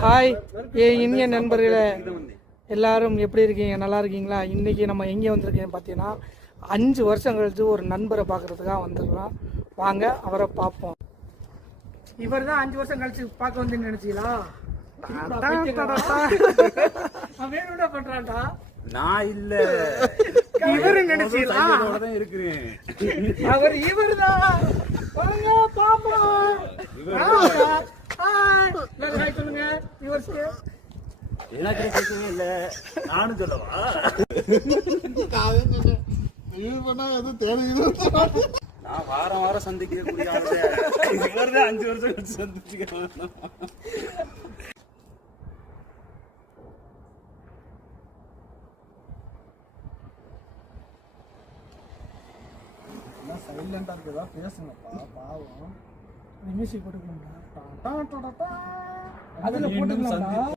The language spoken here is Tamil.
ஹாய் இனிய நண்பர்களே, எல்லாரும் எப்படி இருக்கீங்க? நல்லா இருக்கீங்களா? இன்றைக்கி நம்ம எங்கே வந்திருக்கேன்னு பார்த்தீங்கன்னா 5 வருஷம் கழிச்சு ஒரு நண்பரை பார்க்குறதுக்காக வந்துருக்கிறோம். வாங்க அவரை பார்ப்போம். இவர் தான் 5 வருஷம் கழிச்சு பார்க்க வந்து நினைச்சீங்களா? வேணும்னா பண்றான்டா. நான் இல்ல, இவரு நினைச்சீங்களா? இருக்கிறேன். அவர் இவர் தான். வாங்க பாப்போம். சொல்லுங்க. இல்ல நானும் சொல்லவா? நான் வாரம் வாரம் சந்திக்கக்கூடிய 5 வருஷம் சந்திச்சுக்க. சைலண்டா இருக்குதா? பேசுங்கப்பா, பாவம். மியூசிக் போட்டுக்கலாம்டா. அதுல போட்டுக்கலாம்.